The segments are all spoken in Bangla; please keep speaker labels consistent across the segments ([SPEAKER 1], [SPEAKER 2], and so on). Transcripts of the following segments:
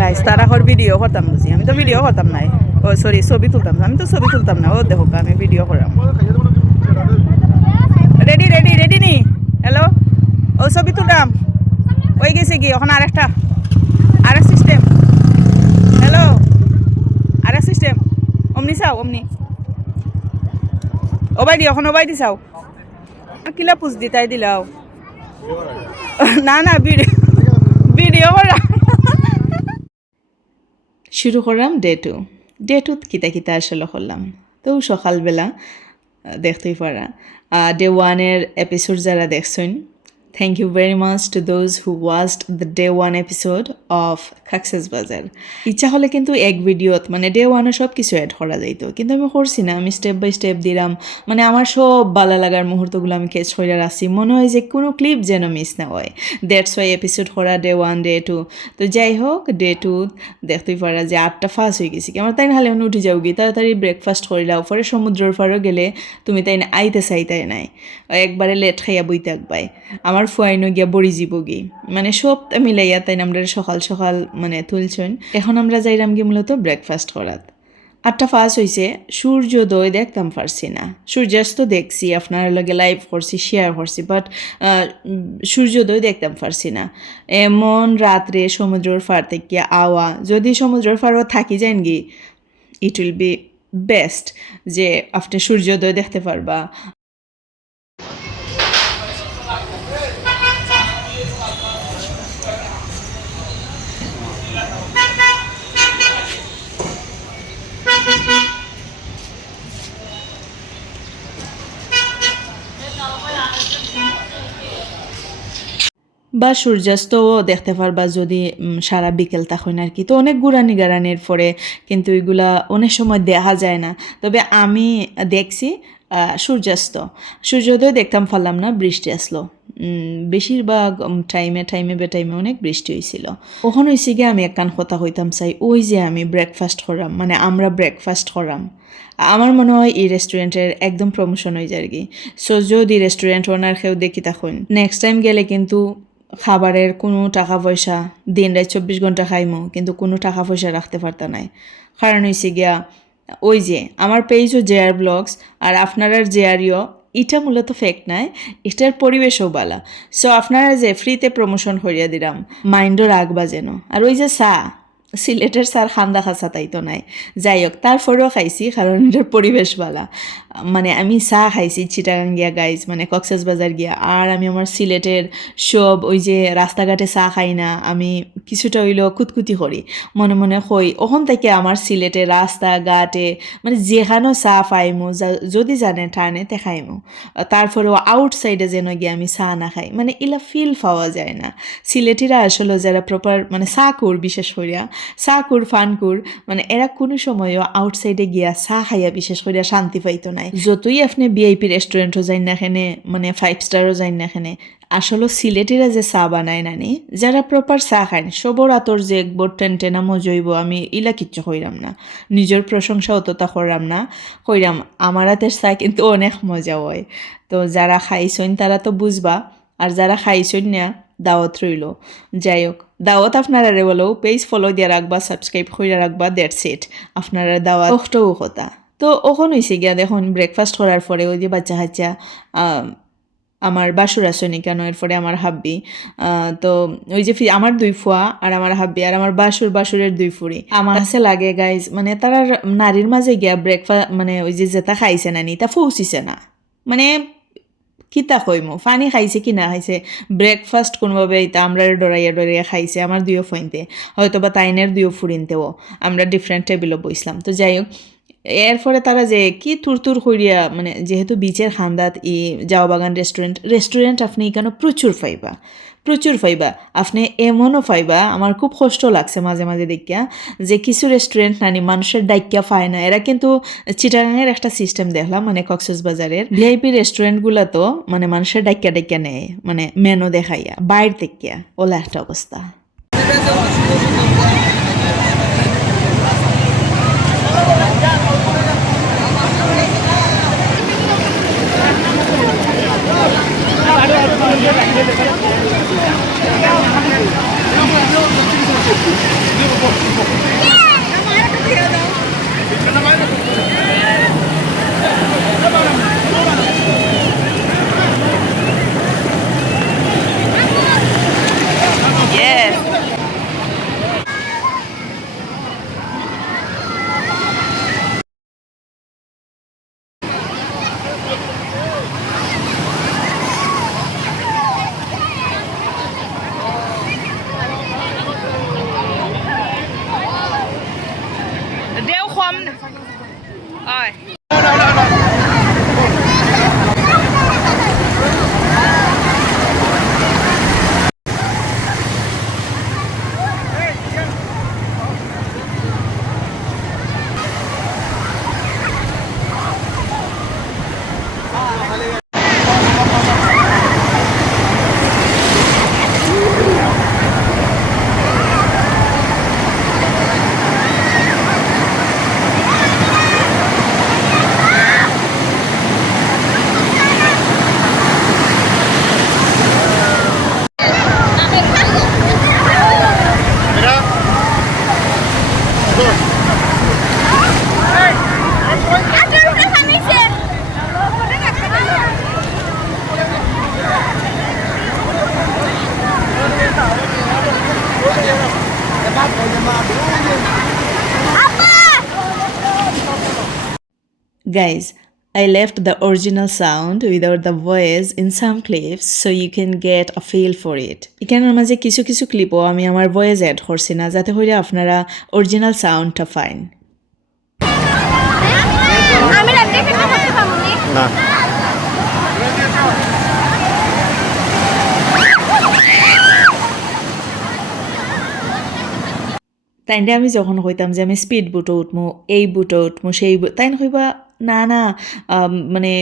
[SPEAKER 1] গাইস তারা হর ভিডিও করতাম বুঝি। আমি তো ভিডিও করতাম নাই। ও সরি ছবি তুলতাম আমি তো ছবি তুলতাম না। ও, দেখো, আমি ভিডিও করাম। রেডি রেডি রেডি নি? হ্যালো ও, ছবি তুলতাম। ওই গেছে কি? এখন আরেকটা। আরেক সিস্টেম হ্যালো আরেক সিস্টেম অমনি চাও, অমনি? ওবাই দি, এখন ওবাই দি চাও। কিলা পুজ দি, তাই দিলাও। না না ভিডিও ভিডিও শুরু করলাম ডে টু ডে টুত কিতা কিতা আসলে করলাম। তো সকালবেলা দেখতেই পারা। ডে ওয়ানের এপিসোড যারা দেখছেন thank you very much to those who watched the day one episode of খাকসেস বাজার ইচ্ছা হলে কিন্তু এক ভিডিওত মানে ডে ওয়ানে সব কিছু অ্যাড করা যাইতো। কিন্তু আমি করছি না, আমি স্টেপ বাই স্টেপ দিলাম। মানে আমার সব ভালো লাগার মুহূর্তগুলো আমি কেচ হয়ে রাখছি। মনে হয় যে কোনো ক্লিপ যেন মিস না হয়। দ্যাটস ওয়াই এপিসোড করা ডে ওয়ান ডে টু তো যাই হোক ডে টু দেখতেই পারা যে আটটা ফার্স্ট হয়ে গেছি আমার তাই হলে এখন উঠে যাও গি তাড়াতাড়ি ব্রেকফাস্ট করিলাও পরে সমুদ্রের পাড়ও গেলে তুমি তাই না আইতে চাইতাই নাই। একবারে লেট খাইয়া বই। থাকবাই আমার ফুয়াইনো গিয়া বড়ি যাব গি মানে সব মিলাইয়া তাই আমরা সকাল সকাল মানে তুলছেন এখন আমরা যাইলাম কি মূলত ব্রেকফাস্ট করাত। আটটা ফার্স্ট হয়েছে সূর্যোদয় দেখতাম পারছি না। সূর্যাস্ত দেখছি, আপনার লগে লাইভ করছি শেয়ার করছি বাট সূর্যোদয় দেখতাম পারছি না। এমন রাত্রে সমুদ্রের ফার থেকে আওয়া, যদি সমুদ্রের ফারও থাকি যান গি ইট উইল বি বেস্ট যে আপনি সূর্যোদয় দেখতে পারবা। বা সূর্যাস্তও দেখতে পারবা যদি সারা বিকেল তখন আর কি। তো অনেক গুড়ানি গাড়ানির পরে কিন্তু এগুলা অনেক সময় দেখা যায় না। তবে আমি দেখছি সূর্যাস্ত। সূর্যোদয় দেখতাম পারলাম না, বৃষ্টি আসলো। বেশিরভাগ টাইমে টাইমে বে টাইমে অনেক বৃষ্টি হয়েছিল ওখানে হয়েছে গিয়ে আমি একখান কথা হইতাম চাই, ওই যে আমি ব্রেকফাস্ট করাম মানে আমরা ব্রেকফাস্ট করাম। আমার মনে হয় এই রেস্টুরেন্টের একদম প্রমোশন হয়ে যায় আর কি। সো যদি রেস্টুরেন্ট ওনার কেউ দেখি তখন নেক্সট টাইম গেলে কিন্তু খাবারের কোনো টাকা পয়সা দিন রাত চব্বিশ ঘণ্টা খাইমো, কিন্তু কোনো টাকা পয়সা রাখতে পারতা নাই। কারণ হয়েছে গিয়া, ওই যে, আমার পেজও জেআর ব্লগস আর আপনারার জেআরিও এটা মূলত ফেক নাই, এটার পরিবেশও বালা। সো আপনারা যে ফ্রিতে প্রমোশন করিয়া দিলাম মাইন্ডও রাখবা যেন। আর ওই যে চা সিলেটের স্যার খান্দা খাসা, তাই তো নাই। যাই হোক তারপরেও খাইছি, কারণ এটার পরিবেশ বালা। মানে আমি চা খাইছি চিটাগাং গিয়া গাইজ মানে কক্সেস বাজার গিয়া। আর আমি আমার সিলেটের সব ওই যে রাস্তাঘাটে চা খাই না, আমি কিছুটা হইলেও কুতকুতি করি। মনে মনে হই ওখান থেকে আমার সিলেটে রাস্তাঘাটে মানে যেখানেও চা পাইমো যদি জানে টানে তে খাইমো। তারপরেও আউটসাইডে যেন গিয়ে আমি চা না খাই মানে ইলা ফিল পাওয়া যায় না। সিলেটিরা আসলে যারা প্রপার মানে চা কুর বিশেষ করিয়া চা কুর ফান কুর মানে এরা কোনো সময়ও আউটসাইডে গিয়া চা খাইয়া বিশেষ করিয়া শান্তি পাইতো নাই। যতই আপনি বিআইপি রেস্টুরেন্টও যাই না এখানে মানে ফাইভ স্টারও যাই না এখানে আসলে সিলেটিরা যে চা বানায় নানি যারা প্রপার চা খায় সবর আতর যে একবার টেন টেনা মজইব আমি ইলা কিচ্ছু কইরাম না। নিজের প্রশংসা অতটা করলাম না, কইরাম আমার হাতের চা কিন্তু অনেক মজা হয়। তো যারা খাইছেন তারা তো বুঝবা, আর যারা খাইছেন না, দাওয়াত রইল। যাই হোক দাওয়াত আপনারা রে বলেও পেজ ফলো দিয়ে রাখবা সাবস্ক্রাইব করে রাখবা দ্যাটস ইট আপনারা দাওয়াত কষ্টও কথা। তো ওখন হয়েছে গিয়া দেখুন ব্রেকফাস্ট করার পরে ওই যে বাচ্চা হাচ্চা আমার বাসুর আসনি কেন? এরপরে আমার হাব্বি। তো ওই যে আমার দুই ফুয়া আর আমার হাব্বি আর আমার বাসুর, বাসুরের দুই ফুরি আমার কাছে লাগে গাইজ মানে তারা নারীর মাঝে গিয়া ব্রেকফাস্ট মানে ওই যে যেটা খাইছে না নি, তা পৌঁছিছে না। মানে কিতা কইমো? ফানি খাইছে কি না খাইছে? ব্রেকফাস্ট কোনোভাবে এটা আমরা ডরাইয়া ডরাইয়া খাইছে আমার দুইও ফইনতে হয়তো বা তাইনের দুইও ফুরিনতেও আমরা ডিফারেন্ট টেবিলও বইছিলাম তো যাই হোক এর ফলে তারা যে কি তুর তুর করিয়া মানে যেহেতু বিচের খান্দাত ই যাও বাগান রেস্টুরেন্ট রেস্টুরেন্ট আপনি এখানে প্রচুর পাইবা? প্রচুর পাইবা। আপনি এমনও পাইবা, আমার খুব কষ্ট লাগছে মাঝে মাঝে দেখিয়া, যে কিছু রেস্টুরেন্ট নানি মানুষের ডাইকিয়া পায় না। এরা কিন্তু চিটাগাঙের একটা সিস্টেম দেখলাম মানে কক্সেস বাজারের ভিআইপি রেস্টুরেন্টগুলো তো মানে মানুষের ডাইকিয়া ডাইকিয়া নেয় মানে মেনু দেখাইয়া, বাইর দেখিয়া। ওলা একটা অবস্থা। Guys, I left the original sound without the voice in some clips so you can get a feel for it. এখানের মাঝে কিছু কিছু ক্লিপও আমি আমার ভয়েস অ্যাড করছি না যাতে করে আপনারা অরিজিনাল সাউন্ডটা
[SPEAKER 2] পারব না।
[SPEAKER 3] না
[SPEAKER 1] আমি যখন কইতাম যে আমি স্পিড বুটে উঠমু এই বুটে উঠমু সেই বুট তাই কইবা না না মানে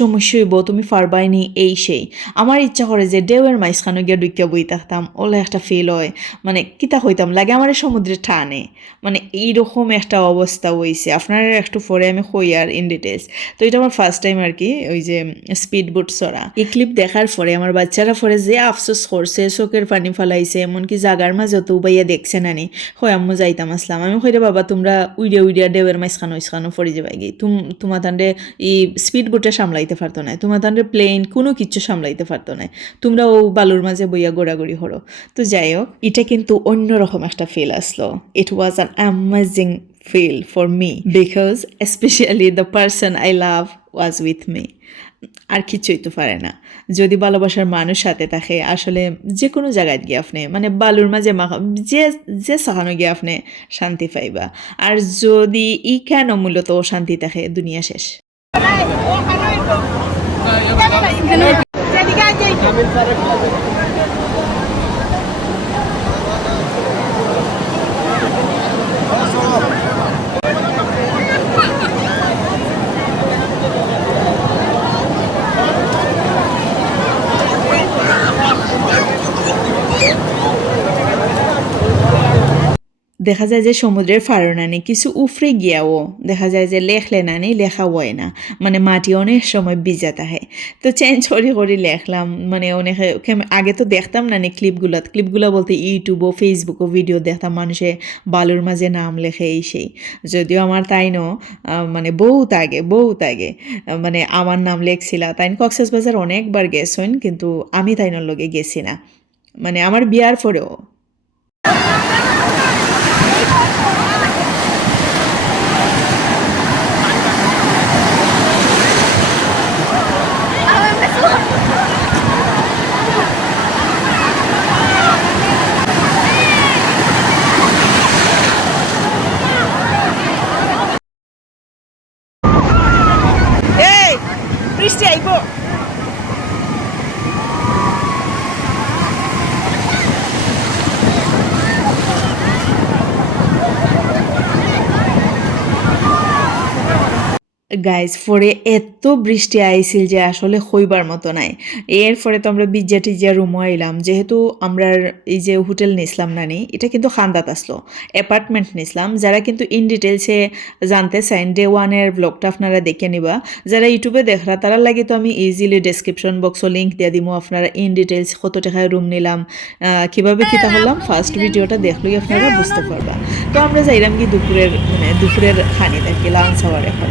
[SPEAKER 1] সমস্যা হইব, তুমি পারবাইনি এই সেই। আমার ইচ্ছা করে যে ডেউয়ের মাইসখানো গিয়া ডুইকিয়া বই থাকতাম, ওলা একটা ফিল হয় মানে কিতা হইতাম লাগে আমার এই সমুদ্রে টানে মানে এইরকম একটা অবস্থা হইছে, আপনার একটু পরে আমি হই আর ইন ডিটেলস তো এটা আমার ফার্স্ট টাইম আর কি, ওই যে স্পিড বুট চড়া। এই ক্লিপ দেখার পরে আমার বাচ্চারা পরে যে আফসোস করছে, চোখের পানি ফালাইছে, এমনকি জাগার মাঝে তো উবাইয়া দেখছে নানি হয় আম্মু যাইতাম আসলাম। আমি কইরে, বাবা, তোমরা উইডিয়া উইডিয়া ডেউয়ের মাইসখানো ইসখানো পড়ে যাবাই গি। তুম তোমার তান্ডে এই স্পিড বোটে সামলাইতে পারতো না, তোমার তান্ডে প্লেন কোনো কিচ্ছু সামলাইতে পারতো না, তোমরা ও বালুর মাঝে বইয়া গোড়াগড়ি হরো। তো যাই হোক, এটা কিন্তু অন্যরকম একটা ফিল আসলো। It was an amazing feel for me, because especially the person I love was with me. আর কিছুই তো পারে না। যদি ভালোবাসার মানুষ সাথে থাকে, আসলে যে কোনো জায়গায় গিয়ে আপনি মানে বালুর মাঝে মাখা, যে যে সাহানো গিয়ে আপনি শান্তি পাইবা। আর যদি ই কেন মূলত শান্তি থাকে দুনিয়া শেষ। দেখা যায় যে সমুদ্রের ফাড়ো নানি কিছু উফরে গিয়াও দেখা যায় যে লেখলে নানি লেখা হয় না। মানে মাটি অনেক সময় ভিজা থাকে। তো চেঞ্জ করে করে লেখলাম। মানে অনেক আগে তো দেখতাম না নি ক্লিপগুলো ক্লিপগুলো বলতে ইউটিউবও ফেসবুকও ভিডিও দেখতাম মানুষে বালুর মাঝে নাম লেখে এই সেই। যদিও আমার তাই ন মানে বহুত আগে বহুত আগে মানে আমার নাম লেখছিলা। তাই কক্সেস বাজার অনেকবার গেছেন, কিন্তু আমি তাইনর লগে গেছি না। মানে আমার বিয়ার পরেও এই বৃষ্টি গাইজ পরে এত বৃষ্টি আইছিল যে আসলে হইবার মতো নাই। এরপরে তো আমরা বিজ্জা টিজ্জা রুমও আইলাম। যেহেতু আমরা এই যে হোটেল নিছিলাম নানি, এটা কিন্তু খান্দাত আসলো। অ্যাপার্টমেন্ট নিছিলাম যারা কিন্তু ইন ডিটেলসে জানতে চান ডে ওয়ানের ব্লগটা আপনারা দেখে নিবা। যারা ইউটিউবে দেখরা তারা লাগে তো আমি ইজিলি ডেসক্রিপশন বক্সও লিঙ্ক দিয়ে দিব আপনারা ইন ডিটেলস কত টাকায় রুম নিলাম কীভাবে কিতা হলাম ফার্স্ট ভিডিওটা দেখলেই আপনারা বুঝতে পারবা। তো আমরা যাইলাম কি দুপুরের মানে দুপুরের খানি থাকি লাঞ্চ হওয়ার এখন।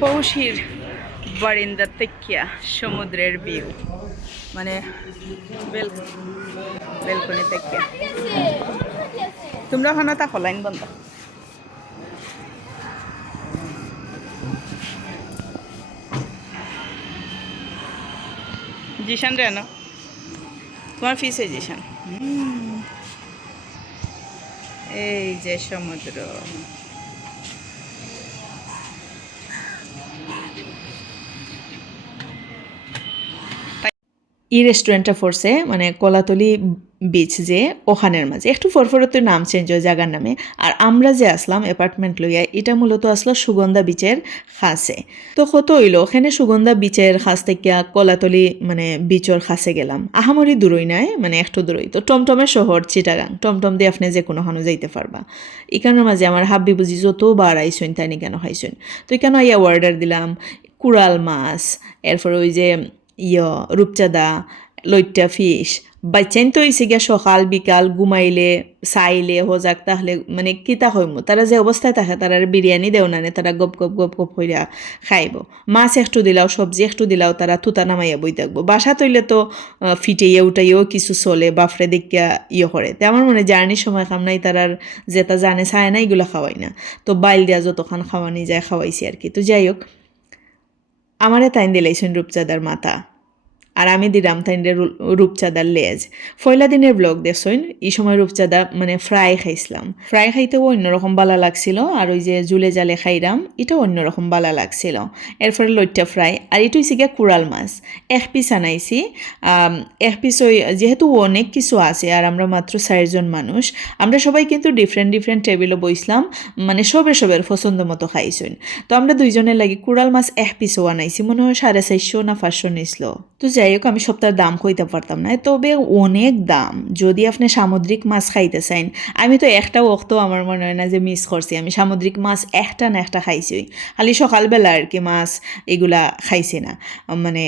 [SPEAKER 1] পৌষির বারিন্দা তেকিয়া সমুদ্রের ভিউ। মানে বেলকনি তেকিয়া তোমরা ওখানে তা লাইন বন্ধ। জিশান রে না তোমার ফিস ফিসে জিশান। এই যে সমুদ্র। ই রেস্টুরেন্টটা পড়ছে মানে কলাতলি বিচ যে, ওখানের মাঝে। একটু ফরফরতে নাম চেঞ্জ হয় জায়গার নামে। আর আমরা যে আসলাম অ্যাপার্টমেন্ট লইয়া, এটা মূলত আসলো সুগন্ধা বিচের খাসে। তো কত হইল? ওখানে সুগন্ধা বিচের খাস থেকে কলাতলি মানে বিচর খাসে গেলাম। আহামরি দূরই নাই মানে একটু দূরই। তো টমটমের শহর, চিটাগাং। টমটম দিয়ে আপনি যে কোনো হানো যাইতে পারবা। এখানের মাঝে আমার হাব্বি বুঝি যতবার আইসইন, তাই কেন খাইছেন তো এখানে ইয়া অর্ডার দিলাম? কুড়াল মাছ, এরপর ওই যে ইয়, রূপচাঁদা, লইট্টা ফিশ। বাচ্চাইন তো হয়েছে গিয়া সকাল বিকাল ঘুমাইলে, চাইলে, হজাক তাহলে মানে কিতা হইমু? তারা যে অবস্থায় থাকে, তারা বিরিয়ানি দেও না তারা গপ গপ গপ গপ হইয়া খাইব। মাছ একটু দিলাও, সবজি একটু দিলাও, তারা তুতা নামাইয়া বই থাকব। বাসা তৈলে তো ফিটেইয়া উঠাইও কিছু চলে, বাফরে দেখিয়া ইয়ে করে। তে আমার মনে জার্নির সময় খাম নাই তারার যেটা জানে, চায় না, এগুলো খাওয়াই না। তো বাইল দিয়া যতক্ষণ খাওয়ানি যায়, খাওয়াইছি আর কি। তো যাই হোক, আমারে তাইন দিলাইছেন রূপচাঁদার মাথা। আর আমি দিলাম তাইনের রূপচাঁদার লেজ। ফয়লা দিনের ব্লগ দেখছইন এই সময় রূপচাঁদা মানে ফ্রাই খাইছিলাম। ফ্রাই খাইতেও অন্যরকম বালা লাগছিল, আর ওই যে জুলে জালে খাইরাম, এটাও অন্যরকম বালা লাগছিল। এরপরে লইট্টা ফ্রাই, আর এটা হচ্ছে গিয়া কুড়াল মাছ। এক পিস আনাইছি এক পিস ওই যেহেতু অনেক কিছু আছে, আর আমরা মাত্র চারজন মানুষ, আমরা সবাই কিন্তু ডিফারেন্ট ডিফারেন্ট টেবিলে বইছিলাম মানে সবে সবের পছন্দ মতো খাইছইন। তো আমরা দুইজনের লাগি কুড়াল মাছ এক পিসও আনাইছি, মনে হয় সাড়ে চারশো না পাঁচশো নিছিল। তো যাই হোক আমি সপ্তাহের দাম কইতে পারতাম না। তবে অনেক দাম। যদি আপনি সামুদ্রিক মাছ খাইতে চাইন আমি তো একটা অক্ত আমার মনে হয় না যে মিস করছি। আমি সামুদ্রিক মাছ একটা না একটা খাইছি খালি সকালবেলা আর কি মাছ এগুলা খাইছি না। মানে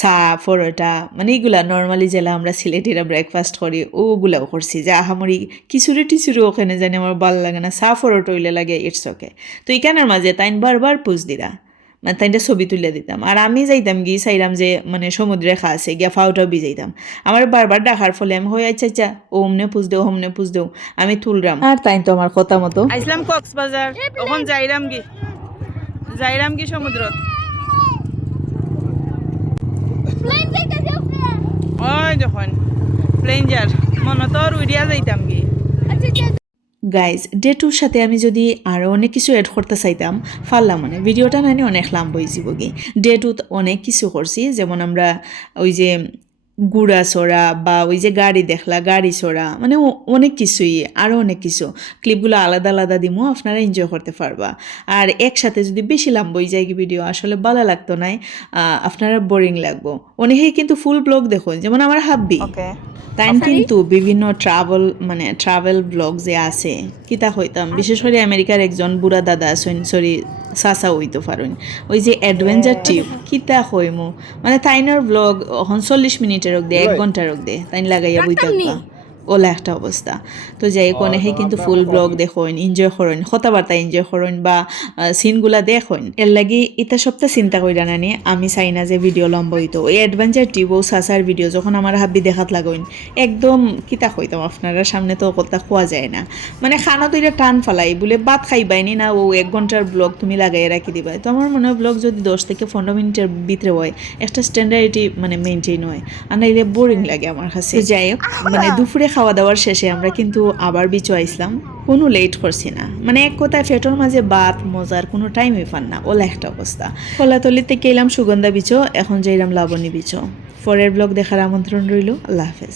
[SPEAKER 1] চা, পরোটা মানে এগুলা নর্মালি জেলা আমরা সিলেটিরা ব্রেকফাস্ট করি, ওগুলাও করছি। যে আহামরি খিচুড়ি টিচুড়ি ওখানে জানি আমার ভালো লাগে না, চা, পরোটা হইলে লাগে ইটস ওকে তো এখানের মাঝে তাইন বারবার পুজ দিরা। মানে তাইটা ছবি তুলে দিতাম। আর আমি যাইতাম গিয়ে চাইলাম যে মানে সমুদ্রে খা আছে গিয়া ফাউটাও যাইতাম আমার বারবার ডাকার ফলে আমি হয়ে আচ্ছা আচ্ছা ওমনে পুজ দেও হোমনে পুজ দেও আমি তুলরাম। আর তাই তো আমার কথা মতো। আইসলাম কক্সবাজার ওখান যাইরাম গি যাইরাম কি সমুদ্র
[SPEAKER 2] প্লেন যাইতেছে উপরে
[SPEAKER 1] ওই যখন প্লেন যার মনে তো আর উড়িয়া যাইতাম কি
[SPEAKER 2] আচ্ছা
[SPEAKER 1] গাইজ ডে টুর সাথে আমি যদি আরও অনেক কিছু অ্যাড করতে চাইতাম ফারলাম মানে ভিডিওটা নানি অনেক লাম্ব হয়ে যাব ডে টুত অনেক কিছু করছি, যেমন আমরা ওই যে গুড়া চড়া বা ওই যে গাড়ি দেখলা গাড়ি চড়া মানে অনেক কিছুই আরও অনেক কিছু। ক্লিপগুলো আলাদা আলাদা দিমো আপনারা এনজয় করতে পারবা। আর একসাথে যদি বেশি লাম্বই যায় ভিডিও আসলে ভালো লাগতো নাই আপনারা বোরিং লাগবো। অনেকেই কিন্তু ফুল ব্লগ দেখুন যেমন আমার হাব্বি। তাই কিন্তু বিভিন্ন ট্রাভেল মানে ট্রাভেল ব্লগ যে আছে কিতা হইতাম। বিশেষ করে আমেরিকার একজন বুড়া দাদা সরি সাসা হইতে পারুন ওই যে অ্যাডভেঞ্চার ট্রিপ কিতা হইমু মানে তাইনার ব্লগ চল্লিশ মিনিটের রোগ দে এক ঘণ্টার রোগ দে তাই লাগাইয়া বই থাকবা। ওলা একটা অবস্থা। তো যাই অনেকেই কিন্তু ফুল ব্লগ দেখুন এনজয় করেন কথাবার্তা এনজয় করেন বা সিনগুলা দেখুন এর লাগি এটা সপ্তাহ চিন্তা কইরা নানি আমি চাই না যে ভিডিও লম্বা হইতো। ওই অ্যাডভেঞ্চার টিপ ও সাসার ভিডিও যখন আমার হাব্বি দেখাত লাগাইন একদম কিতা হইতাম আপনারা সামনে তো কথা খোয়া যায় না। মানে খানা তো এটা টান ফালাই বলে ভাত খাইবাইনি না ও এক ঘণ্টার ব্লগ তুমি লাগাই রাখি দিবা তো আমার মনে হয় ব্লগ যদি দশ থেকে পনেরো মিনিটের ভিতরে হয় একটা স্ট্যান্ডার্ডিটি মানে মেনটেন হয়। আর নাইলে বোরিং লাগে আমার কাছে। যাই হোক মানে দুপুরে খাওয়া দাওয়ার শেষে আমরা কিন্তু আবার বিচু আইসলাম। কোনো লেট করছি না। মানে এক কথায় ফেটোর মাঝে বাত, মজার কোনো টাইমই পান না। ওলা একটা অবস্থা। কলাতলিতে গেলাম সুগন্ধা বিচ, এখন যাইলাম লাবণী বিচো। পরের ব্লগ দেখার আমন্ত্রণ রইল। আল্লাহ হাফেজ।